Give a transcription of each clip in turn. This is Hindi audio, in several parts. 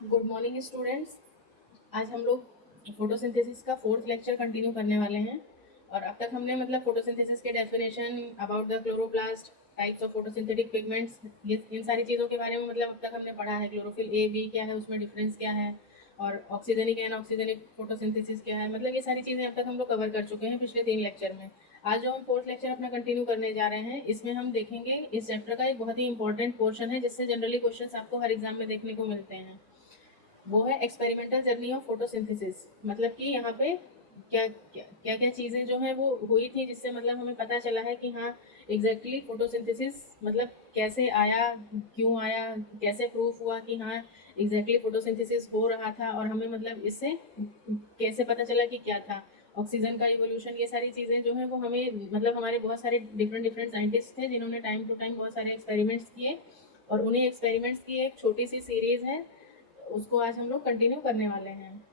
Good morning students. आज हम लोग फोटोसिंथेसिस का फोर्थ लेक्चर कंटिन्यू करने वाले हैं। और अब तक हमने मतलब फोटोसिंथेसिस के definition, about the chloroplast, types of photosynthetic pigments, ये इन सारी चीज़ों के बारे में मतलब अब तक हमने पढ़ा है। क्लोरोफिल ए बी क्या है, उसमें डिफरेंस क्या है, और ऑक्सीजनिक एंड ऑक्सीजनिक फोटोसिंथेसिस क्या है, मतलब ये सारी चीज़ें अब तक हम लोग कवर कर चुके हैं पिछले 3 लेक्चर में। आज जो हम फोर्थ लेक्चर अपना कंटिन्यू करने जा रहे हैं, इसमें हम देखेंगे इस चैप्टर का एक बहुत ही इंपॉर्टेंट पोर्शन है जिससे जनरली क्वेश्चंस आपको हर एग्जाम में देखने को मिलते हैं। वो है एक्सपेरिमेंटल जर्नी ऑफ फोटोसिंथेसिस। मतलब कि यहाँ पे क्या क्या क्या क्या चीज़ें जो है वो हुई थी जिससे मतलब हमें पता चला है कि हाँ एग्जैक्टली फोटोसिंथेसिस मतलब कैसे आया, क्यों आया, कैसे प्रूफ हुआ कि हाँ एग्जैक्टली फोटोसिंथेसिस हो रहा था, और हमें मतलब इससे कैसे पता चला कि क्या था ऑक्सीजन का इवोल्यूशन। ये सारी चीज़ें जो है वो हमें मतलब हमारे बहुत सारे डिफरेंट डिफरेंट साइंटिस्ट थे जिन्होंने टाइम टू टाइम बहुत सारे एक्सपेरिमेंट्स किए, और उन्हीं एक्सपेरिमेंट्स की एक छोटी सी सीरीज़ है, उसको आज हम लोग कंटिन्यू करने वाले हैं।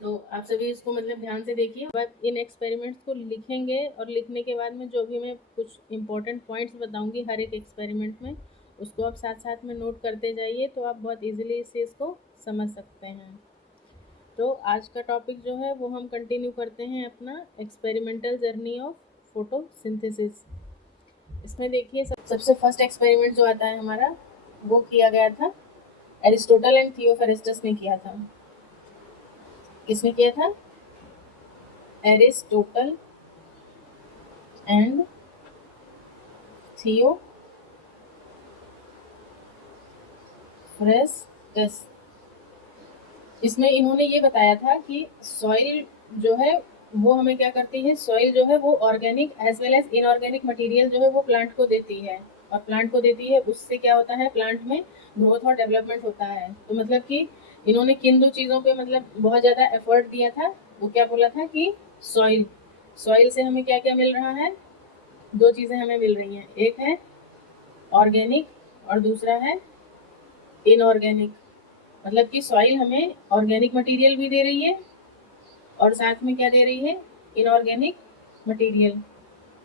तो आप सभी इसको मतलब ध्यान से देखिए। बाद इन एक्सपेरिमेंट्स को लिखेंगे और लिखने के बाद में जो भी मैं कुछ इंपॉर्टेंट पॉइंट्स बताऊंगी हर एक एक्सपेरिमेंट में, उसको आप साथ साथ में नोट करते जाइए तो आप बहुत इजीली इस चीज़ को समझ सकते हैं। तो आज का टॉपिक जो है वो हम कंटिन्यू करते हैं अपना एक्सपेरिमेंटल जर्नी ऑफ फोटोसिंथेसिस। इसमें देखिए सबसे फर्स्ट एक्सपेरिमेंट जो आता है हमारा, वो किया गया था एरिस्टोटल एंड थियोफेरेस्टस ने किया था। किसने किया था? Aristotle and Theophrastus. इसमें इन्होंने ये बताया था कि सॉइल जो है वो हमें क्या करती है, सॉइल जो है वो organic as well as inorganic material जो है वो प्लांट को देती है, और प्लांट को देती है उससे क्या होता है, प्लांट में ग्रोथ और डेवलपमेंट होता है। तो मतलब कि इन्होंने किन दो चीज़ों पे मतलब बहुत ज़्यादा एफर्ट दिया था, वो क्या बोला था कि सॉइल, सॉइल से हमें क्या क्या मिल रहा है, दो चीज़ें हमें मिल रही हैं, एक है ऑर्गेनिक और दूसरा है इनऑर्गेनिक। मतलब कि सॉइल हमें ऑर्गेनिक मटेरियल भी दे रही है और साथ में क्या दे रही है, इनऑर्गेनिक मटेरियल।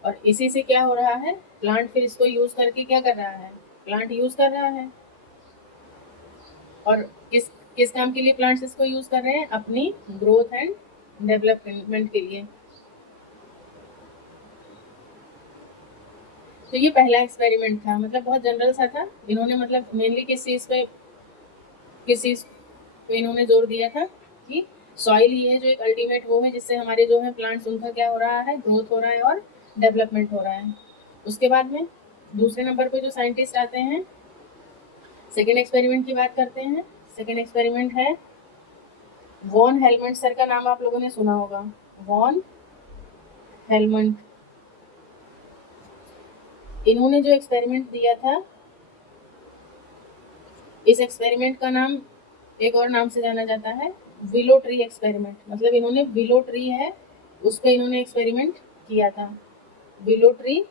और इसी से क्या हो रहा है, प्लांट फिर इसको यूज करके क्या कर रहा है, प्लांट यूज कर रहा है। और किस किस काम के लिए प्लांट्स इसको यूज कर रहे हैं, अपनी ग्रोथ एंड डेवलपमेंट के लिए। तो ये पहला एक्सपेरिमेंट था, मतलब बहुत जनरल सा था। इन्होंने मतलब मेनली किस चीज पे इन्होंने जोर दिया था कि सॉइल ही है जो एक अल्टीमेट वो है जिससे हमारे जो है प्लांट्स, उनका क्या हो रहा है, ग्रोथ हो रहा है और डेवलपमेंट हो रहा है। उसके बाद में दूसरे नंबर पे जो साइंटिस्ट आते हैं, सेकेंड एक्सपेरिमेंट की बात करते हैं। सेकेंड एक्सपेरिमेंट है वॉन हेलमंट। सर का नाम आप लोगों ने सुना होगा, वॉन हेलमंट। इन्होंने जो एक्सपेरिमेंट दिया था, इस एक्सपेरिमेंट का नाम एक और नाम से जाना जाता है विलो ट्री एक्सपेरिमेंट। मतलब इन्होंने विलो ट्री है उस पर इन्होंने एक्सपेरिमेंट किया था, विलो ट्री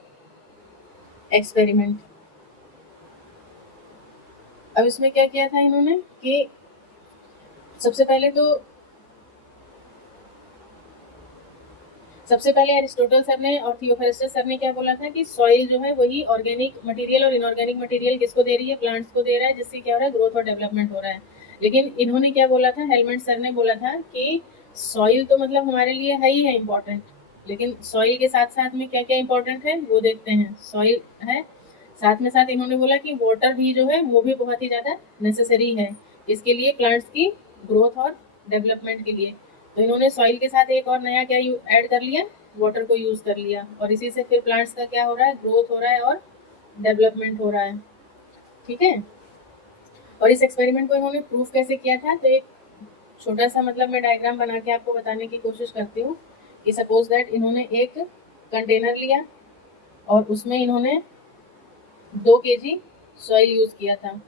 एक्सपेरिमेंट। अब इसमें क्या किया था इन्होंने कि सबसे पहले एरिस्टोटल सर ने और थियोफेरेस्टस सर ने क्या बोला था कि सॉइल जो है वही ऑर्गेनिक मटेरियल और इनऑर्गेनिक मटेरियल किसको दे रही है, प्लांट्स को दे रहा है, जिससे क्या हो रहा है, ग्रोथ और डेवलपमेंट हो रहा है। लेकिन इन्होंने क्या बोला था, हेलमेंट सर ने बोला था कि सॉइल तो मतलब हमारे लिए है ही है इम्पोर्टेंट, लेकिन सॉइल के साथ साथ में क्या क्या इंपॉर्टेंट है वो देखते हैं। सॉइल है, साथ में साथ इन्होंने बोला कि वाटर भी जो है वो भी बहुत ही ज़्यादा नेसेसरी है इसके लिए, प्लांट्स की ग्रोथ और डेवलपमेंट के लिए। तो इन्होंने सॉइल के साथ एक और नया क्या ऐड कर लिया, वाटर को यूज़ कर लिया, और इसी से फिर प्लांट्स का क्या हो रहा है, ग्रोथ हो रहा है और डेवलपमेंट हो रहा है। ठीक है। और इस एक्सपेरिमेंट को इन्होंने प्रूफ कैसे किया था, तो एक छोटा सा मतलब मैं डायग्राम बना के आपको बताने की कोशिश करती हूँ कि सपोज दैट इन्होंने एक कंटेनर लिया और उसमें इन्होंने 2 kg सॉइल यूज़ किया था,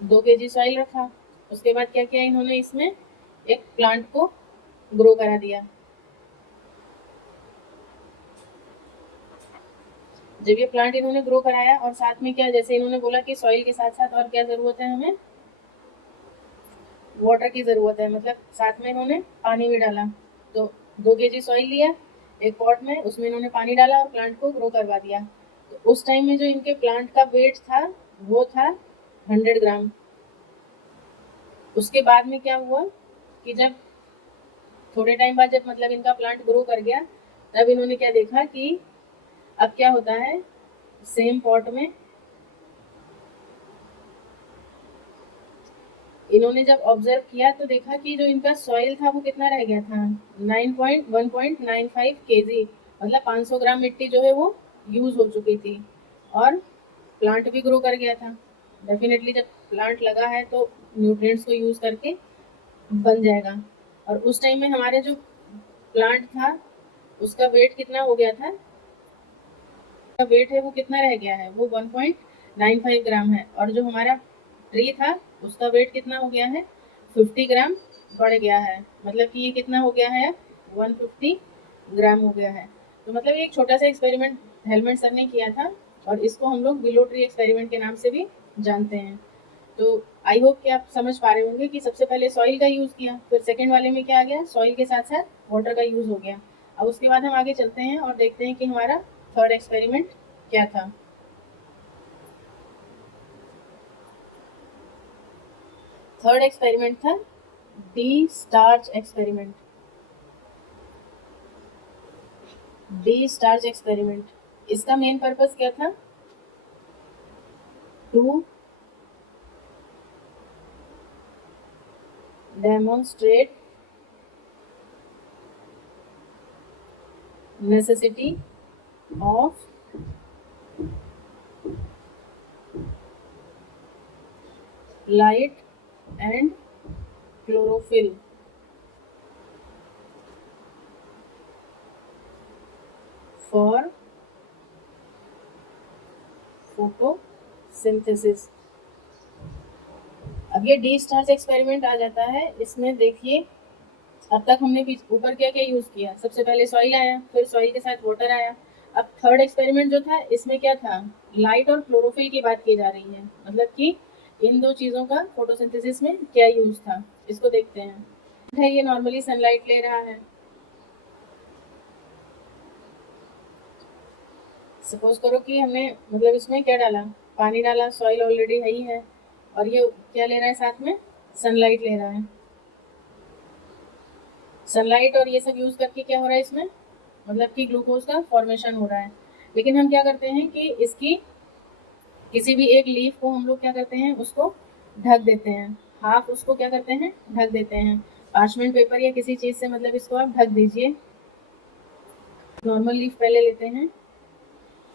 2 kg सॉइल रखा। उसके बाद क्या किया इन्होंने, इसमें एक प्लांट को ग्रो करा दिया। जब ये प्लांट इन्होंने ग्रो कराया और साथ में क्या, जैसे इन्होंने बोला कि सॉइल के साथ साथ और क्या ज़रूरत है हमें, वाटर की ज़रूरत है, मतलब साथ में इन्होंने पानी भी डाला। तो 2 kg सॉइल लिया एक पॉट में, उसमें इन्होंने पानी डाला और प्लांट को ग्रो करवा दिया। तो उस टाइम में जो इनके प्लांट का वेट था वो था 100 ग्राम। उसके बाद में क्या हुआ कि जब थोड़े टाइम बाद जब मतलब इनका प्लांट ग्रो कर गया, तब इन्होंने क्या देखा कि अब क्या होता है, सेम पॉट में इन्होंने जब ऑब्जर्व किया तो देखा कि जो इनका सॉइल था वो कितना रह गया था, 1.95 kg, मतलब 500 ग्राम मिट्टी जो है वो यूज हो चुकी थी, और प्लांट भी ग्रो कर गया था। डेफिनेटली जब प्लांट लगा है तो न्यूट्रिएंट्स को यूज करके बन जाएगा। और उस टाइम में हमारे जो प्लांट था उसका वेट कितना हो गया था, वेट है वो कितना रह गया है, वो 1.95 ग्राम है, और जो हमारा ट्री था उसका वेट कितना हो गया है, 50 ग्राम बढ़ गया है। मतलब कि ये कितना हो गया है, 150 ग्राम हो गया है। तो मतलब ये एक छोटा सा एक्सपेरिमेंट हेलमेट सर ने किया था, और इसको हम लोग विलो ट्री एक्सपेरिमेंट के नाम से भी जानते हैं। तो आई होप कि आप समझ पा रहे होंगे कि सबसे पहले सॉइल का यूज़ किया, फिर सेकेंड वाले में क्या आ गया, सॉइल के साथ साथ वाटर का यूज़ हो गया। अब उसके बाद हम आगे चलते हैं और देखते हैं कि हमारा थर्ड एक्सपेरिमेंट क्या था। थर्ड एक्सपेरिमेंट था destarch experiment. Destarch experiment इसका मेन पर्पस क्या था, to demonstrate necessity of light and chlorophyll for photosynthesis. अब ये डी स्टार्च एक्सपेरिमेंट आ जाता है, इसमें देखिए अब तक हमने ऊपर क्या क्या यूज किया, सबसे पहले सॉइल आया, फिर सॉइल के साथ वाटर आया। अब थर्ड एक्सपेरिमेंट जो था इसमें क्या था, लाइट और क्लोरोफिल की बात की जा रही है, मतलब कि इन दो चीजों का फोटोसिंथेसिस में क्या यूज था, इसको देखते हैं। ये नॉर्मली सनलाइट ले रहा है, सपोज करो कि हमने मतलब इसमें क्या डाला, पानी डाला, सॉइल ऑलरेडी है ही है, और ये क्या ले रहा है, साथ में सनलाइट ले रहा है। सनलाइट और ये सब यूज करके क्या हो रहा है इसमें, मतलब कि ग्लूकोज का फॉर्मेशन हो रहा है। लेकिन हम क्या करते हैं कि इसकी किसी भी एक लीफ को हम लोग क्या करते हैं, उसको ढक देते हैं, हाफ उसको क्या करते हैं, ढक देते हैं, पार्चमेंट पेपर या किसी चीज से, मतलब इसको आप ढक दीजिए। नॉर्मल लीफ पहले लेते हैं,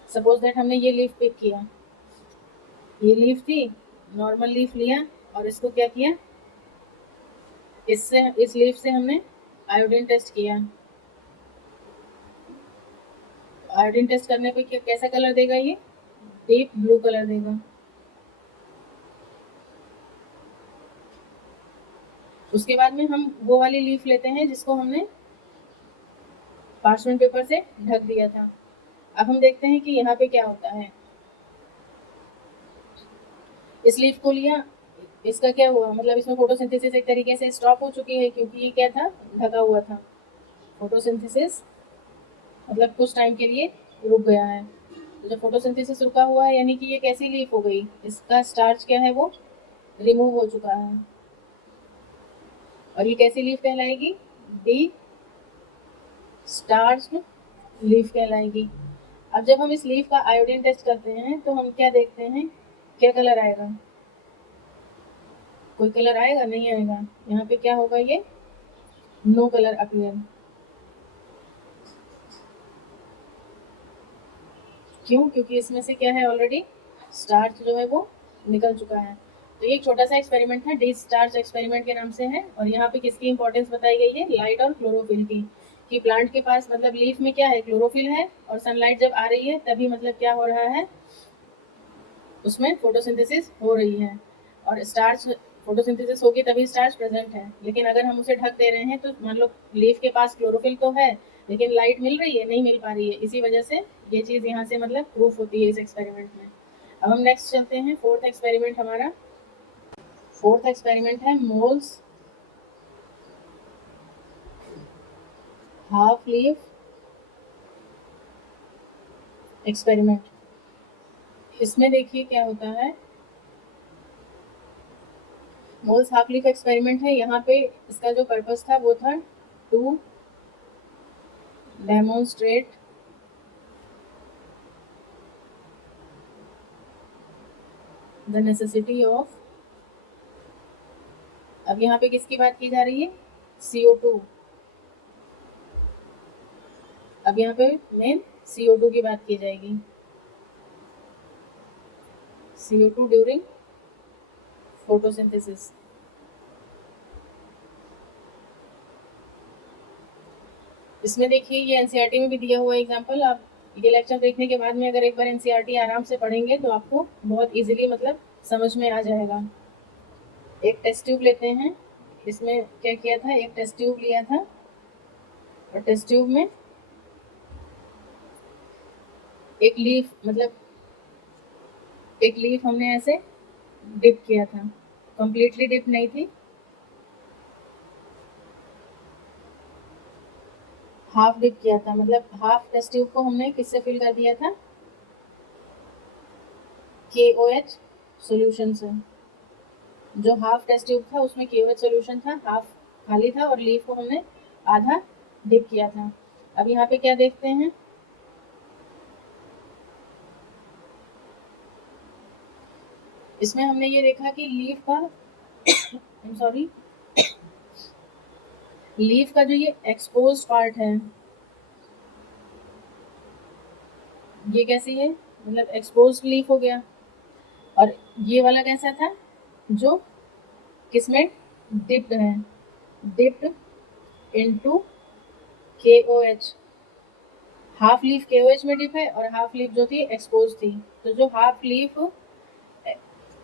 सपोज दैट हमने ये लीफ पिक किया, ये लीफ थी, नॉर्मल लीफ लिया, और इसको क्या किया, इससे इस लीफ से हमने आयोडीन टेस्ट किया। आयोडीन टेस्ट करने पे कैसा कलर देगा, ये डीप ब्लू कलर देगा। उसके बाद में हम वो वाली लीफ लेते हैं जिसको हमने पार्चमेंट पेपर से ढक दिया था। अब हम देखते हैं कि यहाँ पे क्या होता है, इस लीफ को लिया, इसका क्या हुआ, मतलब इसमें फोटोसिंथेसिस एक तरीके से स्टॉप हो चुकी है, क्योंकि ये क्या था, ढका हुआ था। फोटोसिंथेसिस मतलब कुछ टाइम के लिए रुक गया है। तो जब फोटोसिंथेसिस रुका हुआ है यानी कि ये कैसी लीफ हो गई, इसका स्टार्च क्या है, वो रिमूव हो चुका है, और ये कैसी लीफ कहलाएगी, डी स्टार्च लीफ कहलाएगी। अब जब हम इस लीफ का आयोडीन टेस्ट करते हैं तो हम क्या देखते हैं, क्या कलर आएगा, कोई कलर आएगा, नहीं आएगा। यहाँ पे क्या होगा, ये नो कलर अपीयर। क्यों, क्योंकि इसमें से क्या है, ऑलरेडी स्टार्च जो है वो निकल चुका है। तो ये एक छोटा सा एक्सपेरिमेंट था, डी स्टार्च एक्सपेरिमेंट के नाम से है, और यहाँ पे किसकी इंपॉर्टेंस बताई गई है, लाइट और क्लोरोफिल की। कि प्लांट के पास मतलब लीफ में क्या है, क्लोरोफिल है, और सनलाइट जब आ रही है तभी मतलब क्या हो रहा है, उसमें फोटोसिंथेसिस हो रही है, और स्टार्च फोटोसिंथेसिस होगी तभी स्टार्च प्रेजेंट है। लेकिन अगर हम उसे ढक दे रहे हैं तो मान लो लीफ के पास क्लोरोफिल तो है, लेकिन लाइट मिल रही है, नहीं मिल पा रही है, इसी वजह से ये चीज़ यहाँ से मतलब प्रूफ होती है इस एक्सपेरिमेंट में। अब हम नेक्स्ट चलते हैं, फोर्थ एक्सपेरिमेंट हमारा, फोर्थ एक्सपेरिमेंट है मोल्स हाफ लीफ एक्सपेरिमेंट। इसमें देखिए क्या होता है, मोल्स हाफ लीफ एक्सपेरिमेंट है। यहाँ पे इसका जो पर्पस था वो था to demonstrate the necessity of, अब यहाँ पे किसकी बात की जा रही है, CO2। अब यहाँ पे मेन CO2 की बात की जाएगी, CO2 ड्यूरिंग फोटोसिंथेसिस। इसमें देखिए ये एनसीईआरटी में भी दिया हुआ एग्जांपल, आप ये लेक्चर देखने के बाद में अगर एक बार एनसीईआरटी आराम से पढ़ेंगे तो आपको बहुत इजीली मतलब समझ में आ जाएगा। एक टेस्ट ट्यूब लेते हैं, इसमें क्या किया था, एक टेस्ट ट्यूब लिया था और टेस्ट ट्यूब में एक लीफ मतलब एक लीफ हमने ऐसे डिप किया था, कंप्लीटली डिप नहीं थी, हाफ डिप किया था, मतलब हाफ टेस्ट ट्यूब को हमने किससे फिल कर दिया था, KOH सॉल्यूशन से। जो हाफ टेस्ट ट्यूब था उसमें KOH सॉल्यूशन था, हाफ खाली था और लीफ को हमने आधा डिप किया था। अब यहाँ पे क्या देखते हैं, इसमें हमने ये देखा कि लीफ का सॉरी लीफ का जो ये एक्सपोज्ड पार्ट है ये कैसी है, मतलब एक्सपोज्ड लीफ हो गया, और ये वाला कैसा था जो किसमें डिप्ड है, dipped into KOH, half leaf KOH में डिप है और हाफ लीफ जो थी एक्सपोज थी, तो जो हाफ लीफ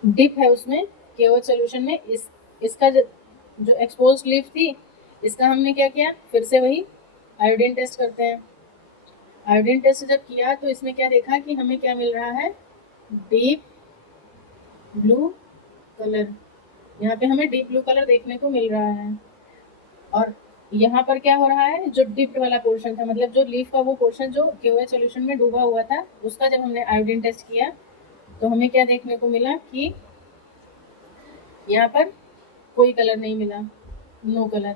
डिप है उसमें KOH सॉल्यूशन में, इसका जो एक्सपोज लीफ थी इसका हमने क्या किया, फिर से वही आयोडीन टेस्ट करते हैं। आयोडीन टेस्ट जब किया तो इसमें क्या देखा कि हमें क्या मिल रहा है, डीप ब्लू कलर, यहाँ पे हमें डीप ब्लू कलर देखने को मिल रहा है। और यहाँ पर क्या हो रहा है, जो डिप्ड वाला पोर्शन था, मतलब जो लीफ का वो पोर्शन जो KOH सॉल्यूशन में डूबा हुआ था, उसका जब हमने आयोडीन टेस्ट किया तो हमें क्या देखने को मिला कि यहाँ पर कोई कलर नहीं मिला, नो कलर।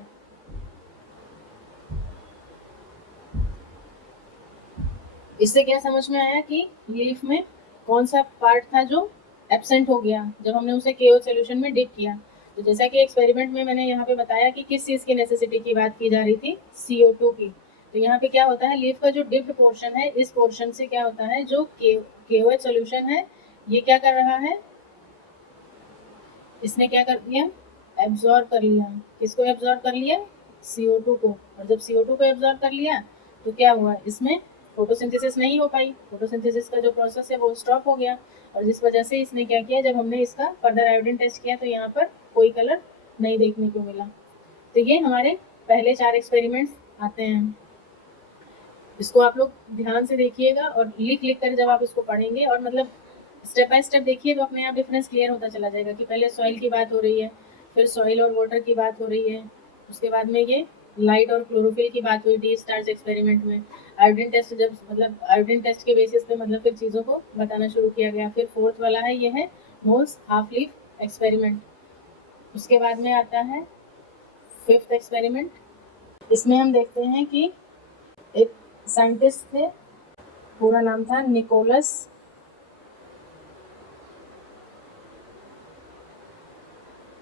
इससे क्या समझ में आया कि लीफ में कौन सा पार्ट था जो एब्सेंट हो गया जब हमने उसे KOH सॉल्यूशन में डिप किया। तो जैसा कि एक्सपेरिमेंट में मैंने यहाँ पे बताया कि किस चीज़ की नेसेसिटी की बात की जा रही थी, CO2 की। तो यहाँ पे क्या होता है, लीफ का जो डिप्ड पोर्शन है, इस पोर्शन से क्या होता है, जो KOH सॉल्यूशन है ये क्या कर रहा है, इसने क्या कर दिया, एब्जॉर्ब कर लिया। किसको एब्जॉर्ब कर लिया, CO2 को। और जब CO2 को एब्जॉर्ब कर लिया तो क्या हुआ, इसमें फोटोसिंथेसिस नहीं हो पाई, फोटोसिंथेसिस का जो प्रोसेस है वो स्टॉप हो गया, और जिस वजह से इसने क्या किया, जब हमने इसका फर्दर आयोडीन टेस्ट किया तो यहाँ पर कोई कलर नहीं देखने को मिला। तो ये हमारे पहले 4 एक्सपेरिमेंट्स आते हैं, इसको आप लोग ध्यान से देखिएगा और लिख लिख कर जब आप इसको पढ़ेंगे और मतलब स्टेप बाय स्टेप देखिए तो अपने आप डिफरेंस क्लियर होता चला जाएगा कि पहले सॉइल की बात हो रही है, फिर सॉइल और वाटर की बात हो रही है, उसके बाद में ये लाइट और क्लोरोफिल की बात हुई डी स्टार्च एक्सपेरिमेंट में, आयोडीन टेस्ट जब मतलब आयोडीन टेस्ट के बेसिस पे मतलब फिर चीज़ों को बताना शुरू किया गया। फिर फोर्थ वाला है ये है मोल्स हाफ लीफ एक्सपेरिमेंट। उसके बाद में आता है फिफ्थ एक्सपेरिमेंट। इसमें हम देखते हैं कि एक साइंटिस्ट थे, पूरा नाम था Nicolas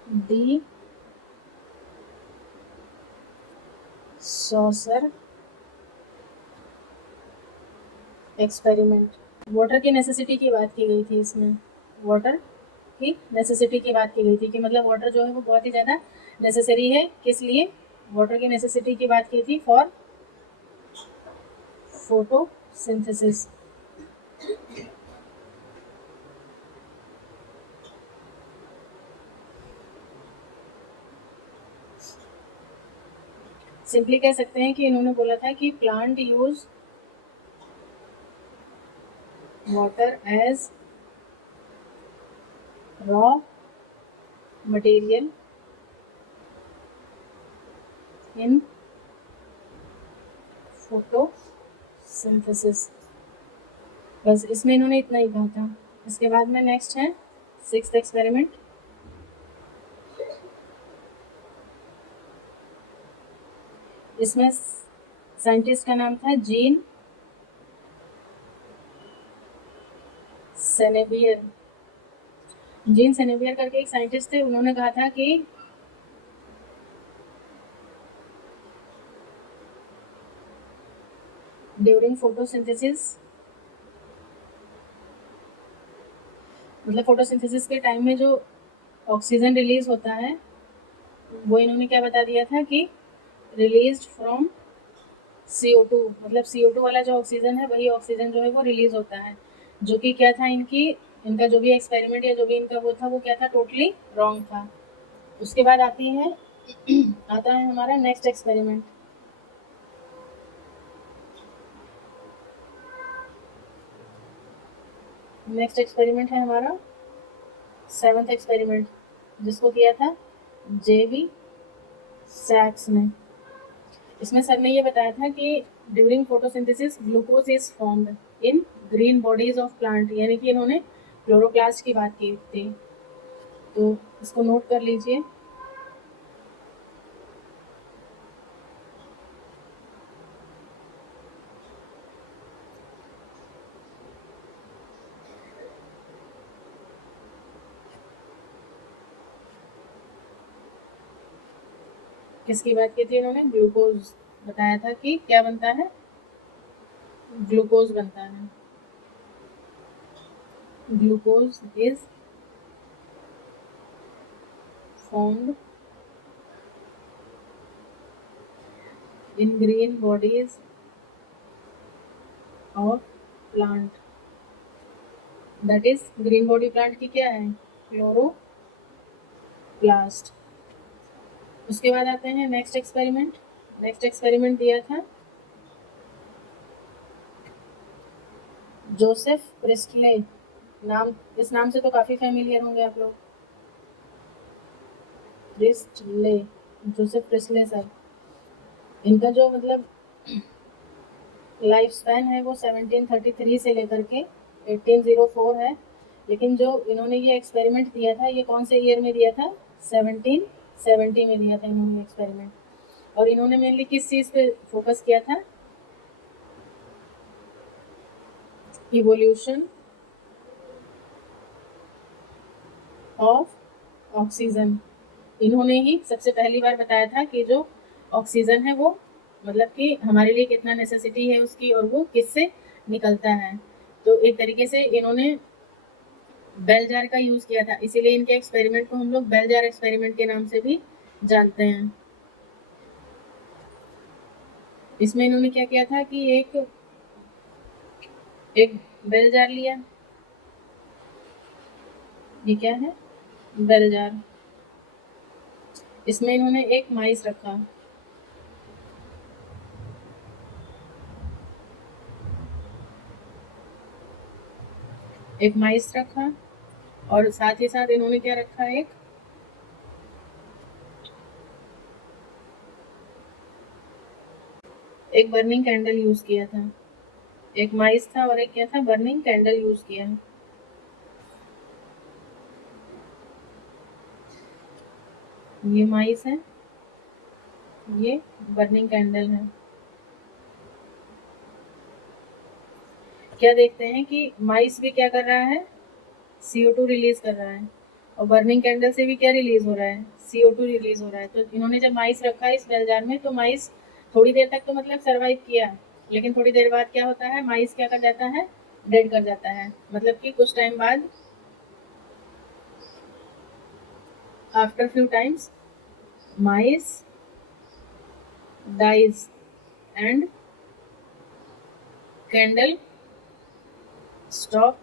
de Saussure experiment. Water की नेसेसिटी की बात की गई थी इसमें, वाटर की नेसेसिटी की बात की गई थी कि मतलब वाटर जो है वो बहुत ही ज़्यादा नेसेसरी है, किस लिए, वाटर की नेसेसिटी की बात की थी फॉर फोटोसिंथेसिस। सिंपली कह सकते हैं कि इन्होंने बोला था कि plant use water as raw material in photosynthesis. बस इसमें इन्होंने इतना ही कहा था। इसके बाद में नेक्स्ट है सिक्स्थ एक्सपेरिमेंट। इसमें साइंटिस्ट का नाम था जीन सेनेबियर। जीन सेनेबियर करके एक साइंटिस्ट थे, उन्होंने कहा था कि ड्यूरिंग फोटोसिंथेसिस, मतलब फोटोसिंथेसिस के टाइम में जो ऑक्सीजन रिलीज होता है वो इन्होंने क्या बता दिया था कि रिलीज्ड फ्रॉम CO2, मतलब CO2 वाला जो ऑक्सीजन है वही ऑक्सीजन जो है वो रिलीज होता है, जो कि क्या था इनका जो भी एक्सपेरिमेंट या जो भी इनका वो था वो क्या था, टोटली रॉन्ग था। उसके बाद आती है आता है हमारा नेक्स्ट एक्सपेरिमेंट। नेक्स्ट एक्सपेरिमेंट है हमारा 7th एक्सपेरिमेंट, जिसको किया था JV सैक्स ने। इसमें सर ने ये बताया था कि during photosynthesis glucose is formed in green bodies of plant, यानी कि इन्होंने क्लोरोप्लास्ट की बात की थी, तो इसको नोट कर लीजिए। किसकी बात की थी इन्होंने, ग्लूकोज बताया था कि क्या बनता है, ग्लूकोज बनता है। Glucose is formed in green bodies of plant, that is green body plant की क्या है, क्लोरोप्लास्ट। उसके बाद आते हैं नेक्स्ट एक्सपेरिमेंट। नेक्स्ट एक्सपेरिमेंट दिया था जोसेफ प्रिस्टले, नाम इस नाम से तो काफ़ी फैमिलियर होंगे आप लोग, प्रिस्टले, जोसेफ प्रिस्टले सर। इनका जो मतलब लाइफ स्पैन है वो 1733 से लेकर के 1804 है, लेकिन जो इन्होंने ये एक्सपेरिमेंट दिया था ये कौन से ईयर में दिया था, 1770 में दिया था इन्होंने एक्सपेरिमेंट। और इन्होंने मेनली किस चीज़ पे फोकस किया था, इवोल्यूशन ऑफ ऑक्सीजन। इन्होंने ही सबसे पहली बार बताया था कि जो ऑक्सीजन है वो मतलब कि हमारे लिए कितना नेसेसिटी है उसकी, और वो किससे निकलता है। तो एक तरीके से इन्होंने बेल जार का यूज़ किया था, इसीलिए इनके एक्सपेरिमेंट को हम लोग बेल जार एक्सपेरिमेंट के नाम से भी जानते हैं। इसमें इन्होंने क्या किया था कि एक एक बेल जार लिया, ये क्या है, बेल जार। इसमें इन्होंने एक माइस रखा, एक माइस रखा, और साथ ही साथ इन्होंने क्या रखा, एक बर्निंग कैंडल यूज किया था। एक माइस था और एक क्या था, बर्निंग कैंडल यूज किया। ये माइस है, ये बर्निंग कैंडल है। क्या देखते हैं कि माइस भी क्या कर रहा है, CO2 रिलीज कर रहा है, और बर्निंग कैंडल से भी क्या रिलीज हो रहा है, CO2 रिलीज हो रहा है। तो इन्होंने जब माइस रखा है इस बेल जार में, तो माइस थोड़ी देर तक तो मतलब सरवाइव किया, लेकिन थोड़ी देर बाद क्या होता है, माइस क्या कर जाता है, डेड कर जाता है। मतलब कि कुछ टाइम बाद, after few times, mice dies and candle stop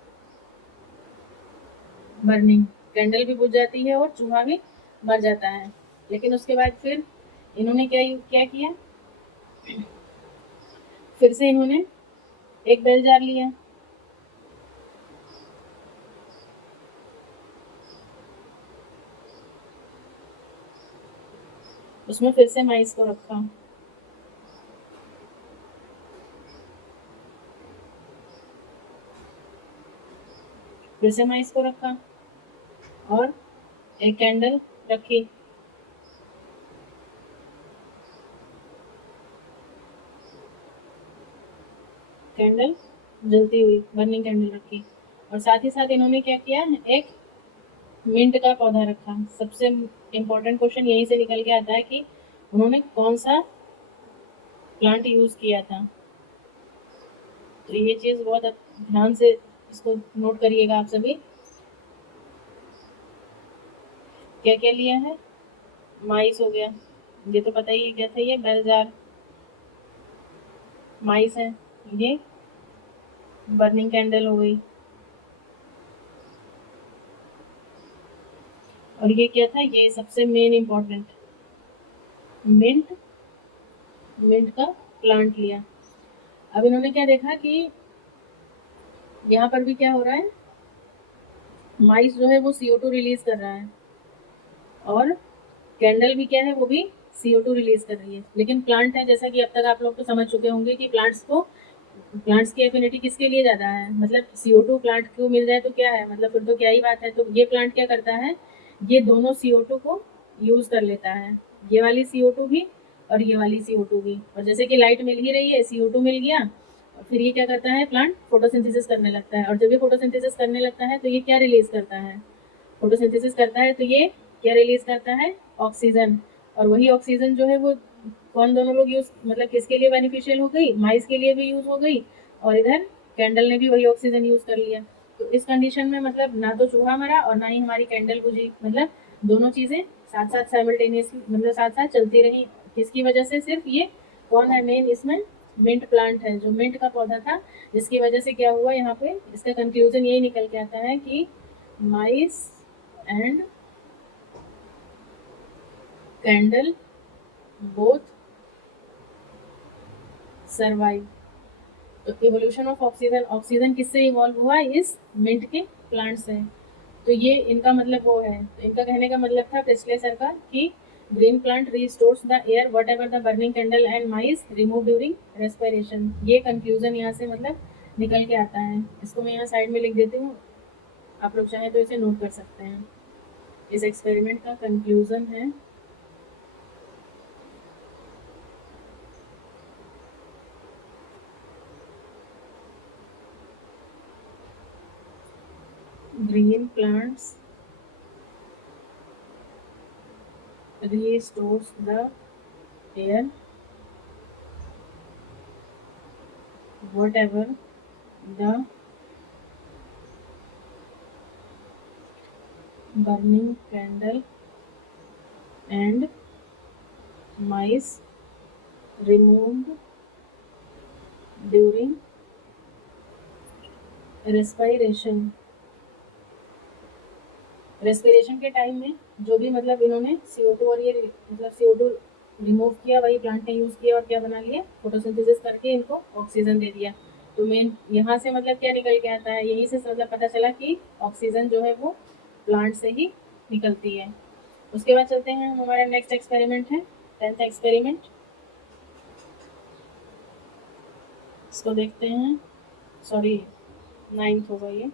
burning. Candle भी बुझ जाती है और चूहा भी मर जाता है। लेकिन उसके बाद फिर इन्होंने क्या किया, फिर से इन्होंने एक बेल जार लिया, उसमें फिर से माइस को रखा, फिर से माइस को रखा, और एक कैंडल रखी। कैंडल जलती हुई, बर्निंग कैंडल रखी। और साथ ही साथ इन्होंने क्या किया, एक मिंट का पौधा रखा। सबसे इम्पोर्टेंट क्वेश्चन यहीं से निकल के आता है कि उन्होंने कौन सा प्लांट यूज किया था। तो ये चीज बहुत ध्यान से इसको नोट करिएगा आप सभी। क्या क्या लिया है, माइस हो गया, ये तो पता ही है क्या था, ये बेल जार माइस है। ये बर्निंग कैंडल हो गई। और ये क्या था, ये सबसे मेन इम्पोर्टेंट मिंट, मिंट का प्लांट लिया। अब इन्होंने क्या देखा कि यहाँ पर भी क्या हो रहा है, माइस जो है वो CO2 रिलीज कर रहा है और कैंडल भी क्या है, वो भी CO2 रिलीज कर रही है। लेकिन प्लांट है, जैसा कि अब तक आप लोग तो समझ चुके होंगे कि प्लांट्स की एफिनिटी किसके लिए ज़्यादा है, मतलब CO2 प्लांट को मिल जाए तो क्या है, मतलब फिर तो क्या ही बात है। तो ये प्लांट क्या करता है, ये दोनों CO2 को यूज कर लेता है, ये वाली CO2 भी और ये वाली CO2 भी। और जैसे कि लाइट मिल ही रही है, CO2 मिल गया, और फिर ये क्या करता है, प्लांट फोटोसिंथेसिस करने लगता है। और जब ये फोटोसिंथेसिस करने लगता है तो ये क्या रिलीज करता है, फोटोसिंथेसिस करता है तो ये क्या रिलीज करता है, ऑक्सीजन। और वही ऑक्सीजन जो है वो कौन दोनों लोग यूज, मतलब किसके लिए बेनिफिशियल हो गई, माइस के लिए भी यूज हो गई और इधर कैंडल ने भी वही ऑक्सीजन यूज कर लिया। तो इस कंडीशन में मतलब ना तो चूहा मरा और ना ही हमारी कैंडल बुझी, मतलब दोनों चीजें साथ साथ साइमल्टेनियसली, मतलब साथ साथ चलती रही। किसकी वजह से, सिर्फ ये कौन है मेन इसमें, मिंट प्लांट है, जो मिंट का पौधा था, जिसकी वजह से क्या हुआ यहाँ पे, इसका कंक्लूजन यही निकल के आता है कि माइस एंड कैंडल बोथ सर्वाइव। तो इवोल्यूशन ऑफ ऑक्सीजन, ऑक्सीजन किससे इवॉल्व हुआ, इस मिंट के प्लांट से। तो ये इनका मतलब वो है, तो इनका कहने का मतलब था प्रेस्ले सर का कि green plant restores the air what ever the burning candle and mice remove during respiration. ये कंक्लूजन यहाँ से मतलब निकल के आता है। इसको मैं यहाँ साइड में लिख देती हूँ, आप लोग चाहें तो इसे नोट कर सकते हैं। इस एक्सपेरिमेंट का कंक्लूजन है green plants restores the air whatever the burning candle and mice removed during respiration। Respiration के टाइम में जो भी मतलब इन्होंने CO2 और ये मतलब CO2 रिमूव किया, वही प्लांट ने यूज़ किया और क्या बना लिया, फोटोसिंथेसिस करके इनको ऑक्सीजन दे दिया। तो मेन यहाँ से मतलब क्या निकल के आता है, यहीं से मतलब पता चला कि ऑक्सीजन जो है वो प्लांट से ही निकलती है। उसके बाद चलते हैं, हमारा नेक्स्ट एक्सपेरिमेंट है 10th एक्सपेरिमेंट। इसको देखते हैं, सॉरी 9th होगा ये।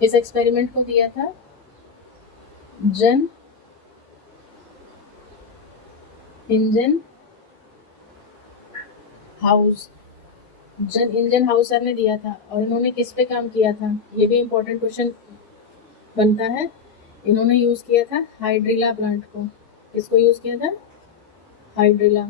इस एक्सपेरिमेंट को दिया था जन इंजन हाउस, जन इंजन हाउस सर ने दिया था। और इन्होंने किस पे काम किया था, ये भी इम्पोर्टेंट क्वेश्चन बनता है। इन्होंने यूज़ किया था हाइड्रिला प्लांट को। किसको यूज़ किया था, हाइड्रिला।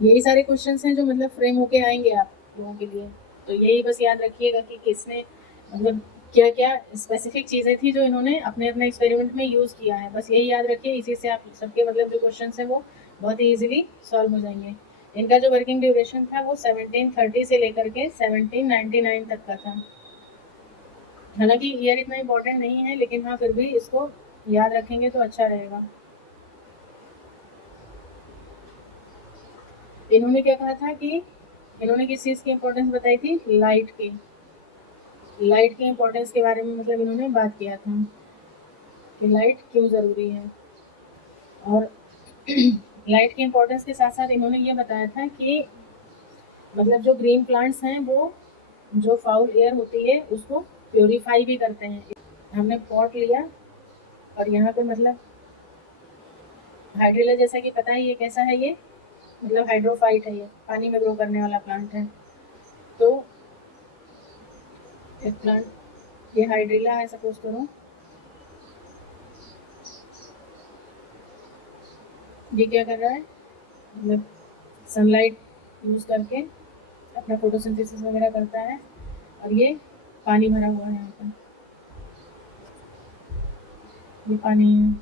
यही सारे क्वेश्चंस हैं जो मतलब फ्रेम होके आएंगे आप लोगों के लिए। तो यही बस याद रखिएगा कि किसने मतलब क्या क्या स्पेसिफिक चीज़ें थी जो इन्होंने अपने अपने एक्सपेरिमेंट में यूज़ किया है, बस यही याद रखिए। इसी से आप सबके मतलब जो क्वेश्चन हैं वो बहुत ही ईजिली सॉल्व हो जाएंगे। इनका जो वर्किंग ड्यूरेशन था वो 1730 से लेकर के 1799 तक का था। हालांकि ईयर इतना इम्पोर्टेंट नहीं है, लेकिन हाँ फिर भी इसको याद रखेंगे तो अच्छा रहेगा। इन्होंने क्या कहा था कि इन्होंने किस चीज़ की इम्पोर्टेंस बताई थी, लाइट की, लाइट की इम्पोर्टेंस के बारे में मतलब इन्होंने बात किया था कि लाइट क्यों ज़रूरी है। और लाइट की इम्पोर्टेंस के साथ साथ इन्होंने ये बताया था कि मतलब जो ग्रीन प्लांट्स हैं वो जो फाउल एयर होती है उसको प्योरीफाई भी करते हैं। हमने पॉट लिया और यहाँ पे मतलब हाइड्रिला जैसा कि पता है ये कैसा है, ये मतलब हाइड्रोफाइट है, ये पानी में ग्रो करने वाला प्लांट है। तो एक प्लांट, ये हाइड्रिला है सपोज करो, ये क्या कर रहा है, मतलब सनलाइट यूज करके अपना फोटोसिंथेसिस वगैरह करता है, और ये पानी भरा हुआ है यहाँ पर, ये पानी है।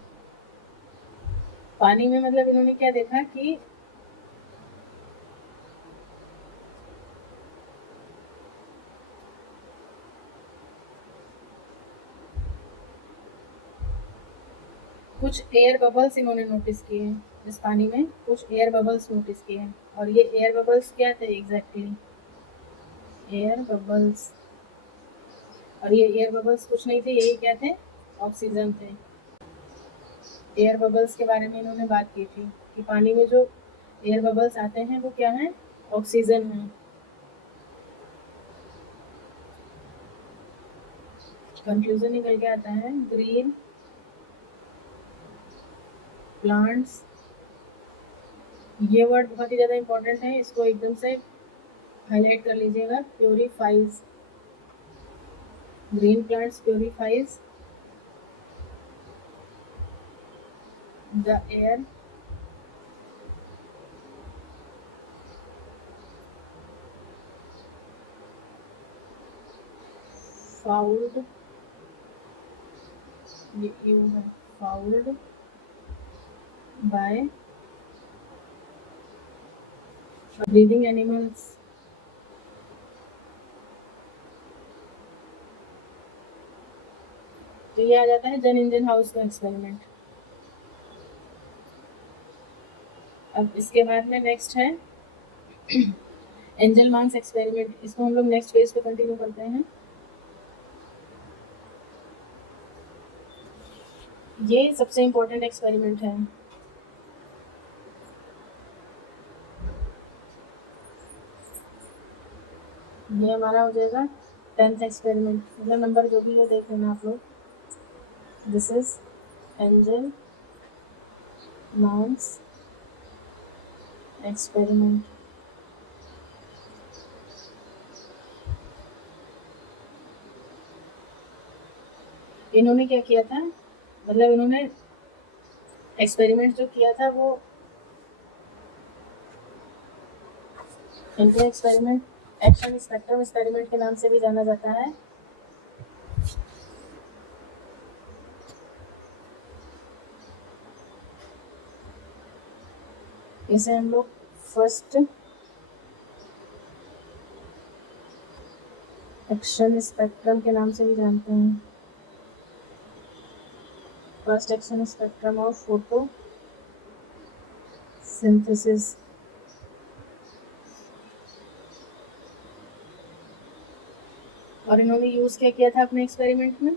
पानी में मतलब इन्होंने क्या देखा कि कुछ एयर बबल्स इन्होंने नोटिस किए हैं, इस पानी में कुछ एयर बबल्स नोटिस किए हैं। और ये एयर बबल्स क्या थे एग्जैक्टली, एयर बबल्स, और ये एयर बबल्स कुछ नहीं थे, यही क्या थे, ऑक्सीजन थे। एयर बबल्स के बारे में इन्होंने बात की थी कि पानी में जो एयर बबल्स आते हैं वो क्या है, ऑक्सीजन है। कंक्लूजन निकल के आता है, ग्रीन प्लांट्स, ये वर्ड बहुत ही ज़्यादा इंपॉर्टेंट है, इसको एकदम से हाईलाइट कर लीजिएगा, purifies, green plants purifies the air fouled, ये यू है, फाउल्ड बाय ब्रीदिंग एनिमल्स। तो ये आ जाता है जन इंजन हाउस का एक्सपेरिमेंट। अब इसके बाद में नेक्स्ट है एंजल मार्क्स एक्सपेरिमेंट, इसको हम लोग नेक्स्ट फेज पे कंटिन्यू करते हैं। ये सबसे इम्पोर्टेंट एक्सपेरिमेंट है। ये हमारा हो जाएगा 10th एक्सपेरिमेंट, मतलब नंबर जो भी है देख लेना आप लोग। This is angel marks experiment. इन्होंने क्या किया था, मतलब इन्होंने एक्सपेरिमेंट जो किया था वो, इनका एक्सपेरिमेंट एक्शन स्पेक्ट्रम एक्सपेरिमेंट के नाम से भी जाना जाता है। इसे हम लोग फर्स्ट एक्शन स्पेक्ट्रम के नाम से भी जानते हैं, first action spectrum of photo synthesis. और इन्होंने यूज क्या किया था अपने एक्सपेरिमेंट में,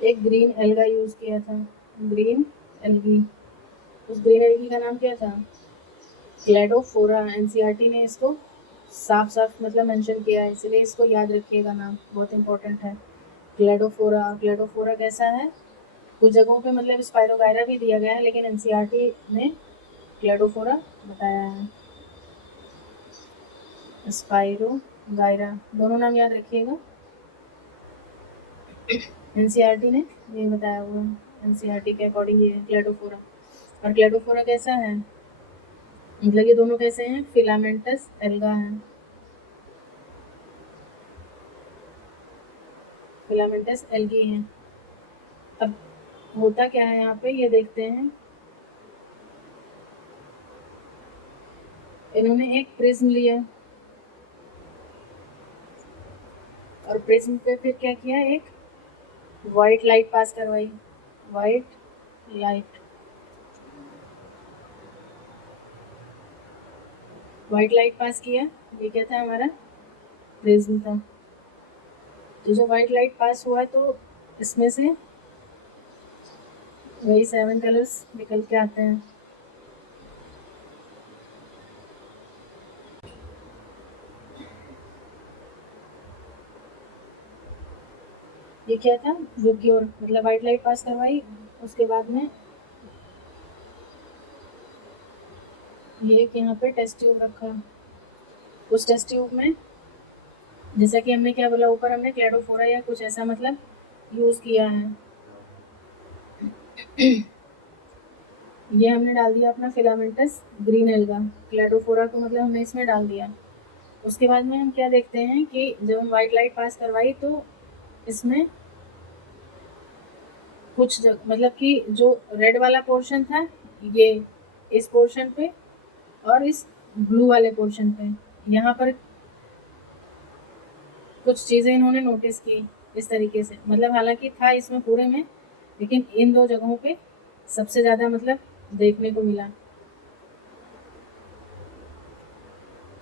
एक ग्रीन एल्गा यूज किया था, ग्रीन एल्गी। उस ग्रीन एल्गी का नाम क्या था, क्लेडोफोरा। एनसीईआरटी ने इसको साफ साफ मतलब मेंशन किया है, इसलिए इसको याद रखिएगा, नाम बहुत इंपॉर्टेंट है, क्लेडोफोरा। क्लेडोफोरा कैसा है, कुछ जगहों पे मतलब स्पाइरोगायरा भी दिया गया है, लेकिन एनसीईआरटी ने क्लेडोफोरा बताया है। स्पाइरोगायरा दोनों नाम याद रखिएगा, एनसीईआरटी ने ये बताया हुआ है, एनसीईआरटी के अकॉर्डिंग ये क्लेडोफोरा। और क्लेडोफोरा कैसा है, मतलब ये दोनों कैसे हैं, फिलामेंटस एल्गा है, फिलामेंटस एल्गी हैं। अब होता क्या है यहाँ पे ये देखते हैं, इन्होंने एक प्रिज्म लिया और प्रिज्म पे फिर क्या किया, एक वाइट लाइट पास करवाई, white light, white light pass किया, ये क्या था हमारा, प्रिज्म था। तो जो वाइट लाइट पास हुआ तो इसमें से वही 7 कलर्स निकल के आते हैं। ये क्या था, जो की ओर मतलब वाइट लाइट पास करवाई, उसके बाद में ये एक यहाँ पे टेस्ट ट्यूब रखा। उस टेस्ट ट्यूब में जैसा कि हमने क्या बोला ऊपर, हमने क्लैडोफोरा या कुछ ऐसा मतलब यूज़ किया है। ये हमने डाल दिया अपना फिलामेंटस ग्रीन एल्गा, क्लैडोफोरा को मतलब हमने इसमें डाल दिया। उसके बाद में हम क्या देखते हैं कि जब हम वाइट लाइट पास करवाई तो इसमें कुछ मतलब कि जो रेड वाला पोर्शन था ये इस पोर्शन पे और इस ब्लू वाले पोर्शन पे, यहाँ पर कुछ चीज़ें इन्होंने नोटिस की इस तरीके से, मतलब हालांकि था इसमें पूरे में, लेकिन इन दो जगहों पे सबसे ज़्यादा मतलब देखने को मिला।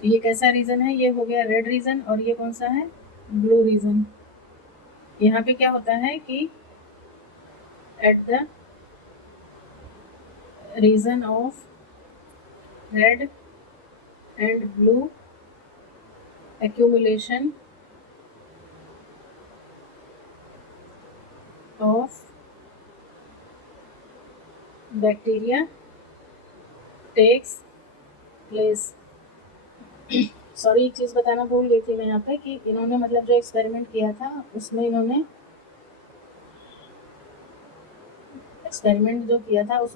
तो ये कैसा रीजन है, ये हो गया रेड रीजन, और ये कौन सा है, ब्लू रीजन। यहाँ पे क्या होता है कि at the reason of red and blue accumulation of bacteria takes place। Sorry एक चीज़ बताना भूल गई थी मैं यहाँ पे कि इन्होंने मतलब जो एक्सपेरिमेंट किया था उसमें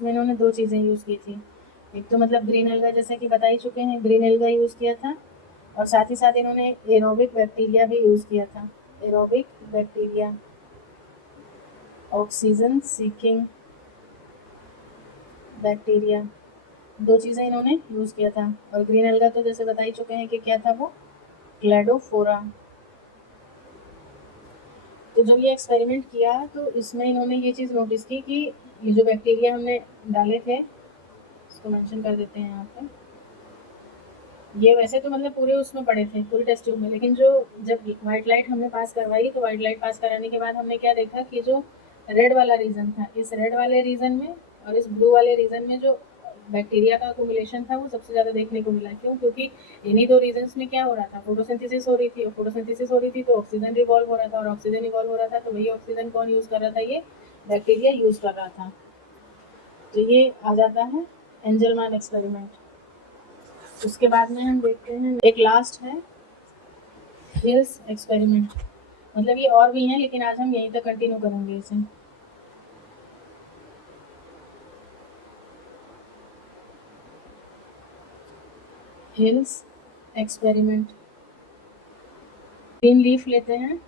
इन्होंने दो चीज़ें यूज़ की थी। एक तो मतलब ग्रीन एल्गा जैसे कि बता ही चुके हैं, ग्रीन एल्गा यूज़ किया था, और साथ ही साथ इन्होंने एरोबिक बैक्टीरिया भी यूज़ किया था। Aerobic bacteria, oxygen seeking bacteria, दो चीज़ें इन्होंने यूज़ किया था। और ग्रीन एल्गा तो जैसे बता ही चुके हैं कि क्या था वो, क्लैडोफोरा। तो जब ये एक्सपेरिमेंट किया तो इसमें इन्होंने ये चीज़ नोटिस की कि ये जो बैक्टीरिया हमने डाले थे, इसको मेंशन कर देते हैं यहाँ पे, ये वैसे तो मतलब पूरे उसमें पड़े थे पूरी टेस्ट ट्यूब में, लेकिन जो जब वाइट लाइट हमने पास करवाई तो वाइट लाइट पास कराने के बाद हमने क्या देखा कि जो रेड वाला रीजन था, इस रेड वाले रीजन में और इस ब्लू वाले रीजन में जो बैक्टीरिया का अकोमुलेशन था वो सबसे ज़्यादा देखने को मिला। क्यों? क्योंकि इन्हीं दो रीजन्स में क्या हो रहा था, फोटोसिंथेसिस हो रही थी, और फोटोसिंथेसिस हो रही थी तो ऑक्सीजन रिवॉल्व हो रहा था, और ऑक्सीजन रिवॉल्व हो रहा था तो वही ऑक्सीजन कौन यूज़ कर रहा था, ये बैक्टीरिया यूज़ कर रहा था। तो ये आ जाता है एंजलमैन एक्सपेरिमेंट। उसके बाद में हम देखते हैं एक लास्ट है हिल्स एक्सपेरिमेंट। मतलब ये और भी हैं लेकिन आज हम यहीं तक कंटिन्यू करेंगे इसे। हिल्स एक्सपेरिमेंट, ग्रीन लीफ लेते हैं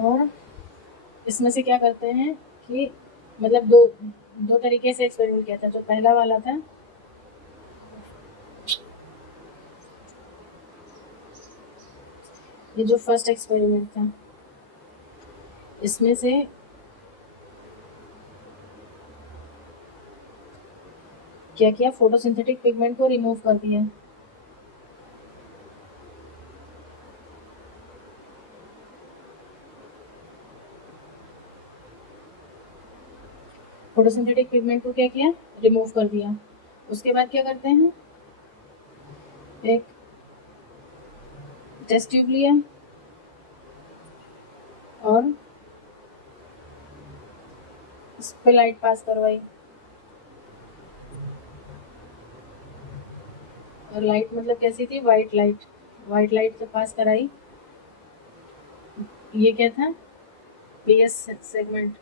और इसमें से क्या करते हैं कि मतलब दो दो तरीके से एक्सपेरिमेंट किया था। जो पहला वाला था, ये जो फर्स्ट एक्सपेरिमेंट था, इसमें से क्या किया, फोटोसिंथेटिक पिगमेंट को रिमूव कर दिया। फोटोसिंथेटिक पिगमेंट को क्या किया, रिमूव कर दिया। उसके बाद क्या करते हैं, एक टेस्ट ट्यूब लिया और इस पे लाइट पास करवाई, और लाइट मतलब कैसी थी, वाइट लाइट। वाइट लाइट जब पास कराई, ये क्या था, पीएस सेगमेंट,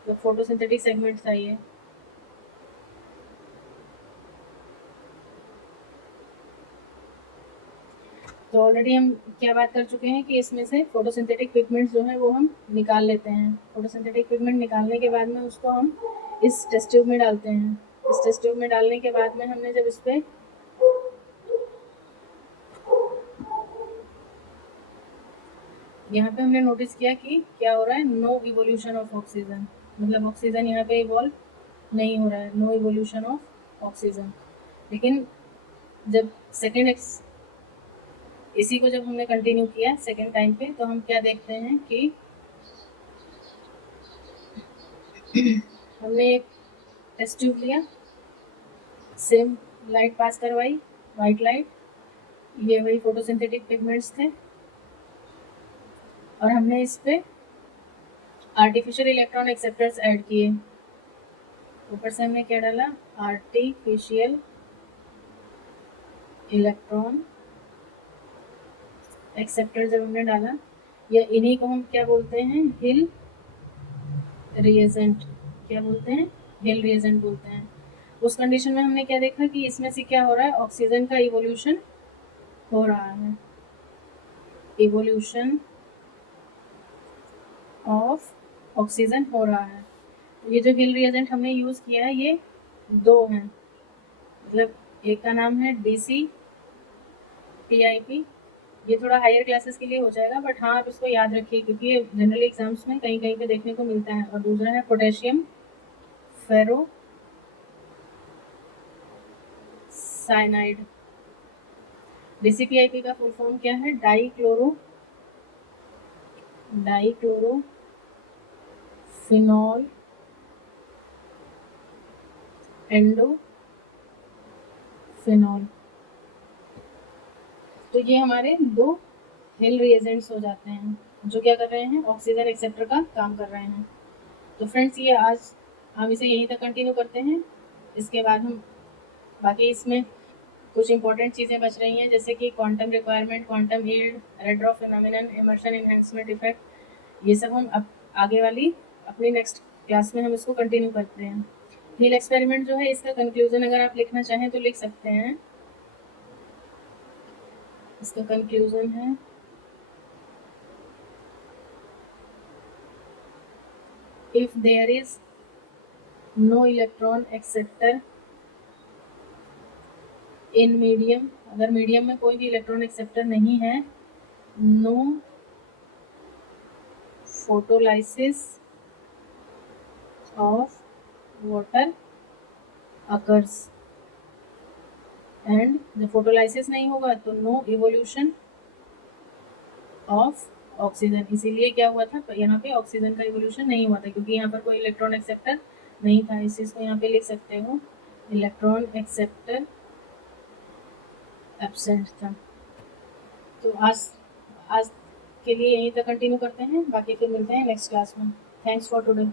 मतलब फोटोसिंथेटिक सेगमेंट था ये। तो ऑलरेडी हम क्या बात कर चुके हैं कि इसमें से फोटोसिंथेटिक पिगमेंट्स जो है वो हम निकाल लेते हैं। फोटोसिंथेटिक पिगमेंट निकालने के बाद में उसको हम इस टेस्ट ट्यूब में डालते हैं। इस टेस्ट ट्यूब में डालने के बाद में हमने जब इस पर यहाँ पे हमने नोटिस किया कि क्या हो रहा है, नो इवोल्यूशन ऑफ ऑक्सीजन, मतलब ऑक्सीजन यहाँ पे इवॉल्व नहीं हो रहा है, नो इवोल्यूशन ऑफ ऑक्सीजन। लेकिन जब सेकेंड इसी को जब हमने कंटिन्यू किया सेकेंड टाइम पे, तो हम क्या देखते हैं कि हमने एक टेस्ट ट्यूब लिया, सेम लाइट पास करवाई, वाइट लाइट, ये वही फोटोसिंथेटिक पिगमेंट्स थे और हमने इस पे आर्टिफिशियल इलेक्ट्रॉन एक्सेप्टर्स ऐड किए। ऊपर से हमने क्या डाला, आर्टिफिशियल इलेक्ट्रॉन एक्सेप्टर जब हमने डाला, या इन्हीं को हम क्या बोलते हैं, हिल रिएजेंट। क्या बोलते हैं, हिल रिएजेंट बोलते हैं। उस कंडीशन में हमने क्या देखा कि इसमें से क्या हो रहा है, ऑक्सीजन का इवोल्यूशन हो रहा है, इवोल्यूशन ऑफ ऑक्सीजन हो रहा है। तो ये जो हिल रिएजेंट हमने यूज़ किया है ये दो हैं, मतलब एक का नाम है DCPIP, ये थोड़ा हायर क्लासेस के लिए हो जाएगा, बट हाँ आप इसको याद रखिए क्योंकि ये जनरल एग्जाम्स में कहीं कहीं पे देखने को मिलता है। और दूसरा है पोटेशियम फेरो साइनाइड। DCPIP का फुल फॉर्म क्या है, डाइक्लोरोफिनॉल एंडोफिनॉल। तो ये हमारे दो हिल रिएजेंट्स हो जाते हैं जो क्या कर रहे हैं, ऑक्सीजन एक्सेप्टर का काम कर रहे हैं। तो फ्रेंड्स ये आज हम इसे यहीं तक कंटिन्यू करते हैं। इसके बाद हम बाकी इसमें कुछ इंपॉर्टेंट चीज़ें बच रही हैं जैसे कि quantum requirement, quantum yield, red drop phenomenon, Emerson enhancement effect, ये सब हम अब आगे वाली अपनी नेक्स्ट क्लास में हम इसको कंटिन्यू करते हैं। हील एक्सपेरिमेंट जो है इसका कंक्लूजन अगर आप लिखना चाहें तो लिख सकते हैं। इसका कंक्लूजन है, if there is no electron acceptor in medium, अगर मीडियम में कोई भी इलेक्ट्रॉन एक्सेप्टर नहीं है, no photolysis of water occurs, and जब फोटोलाइसिस नहीं होगा तो नो इवोल्यूशन ऑफ ऑक्सीजन। इसीलिए क्या हुआ था, यहाँ पे ऑक्सीजन का इवोल्यूशन नहीं हुआ था क्योंकि यहाँ पर कोई इलेक्ट्रॉन एक्सेप्टर नहीं था। इस चीज़ को यहाँ पे लिख सकते हो, इलेक्ट्रॉन एक्सेप्टर एब्सेंट था। तो आज के लिए यहीं तक कंटिन्यू करते हैं, बाकी फिर मिलते हैं नेक्स्ट क्लास में। Thanks for today.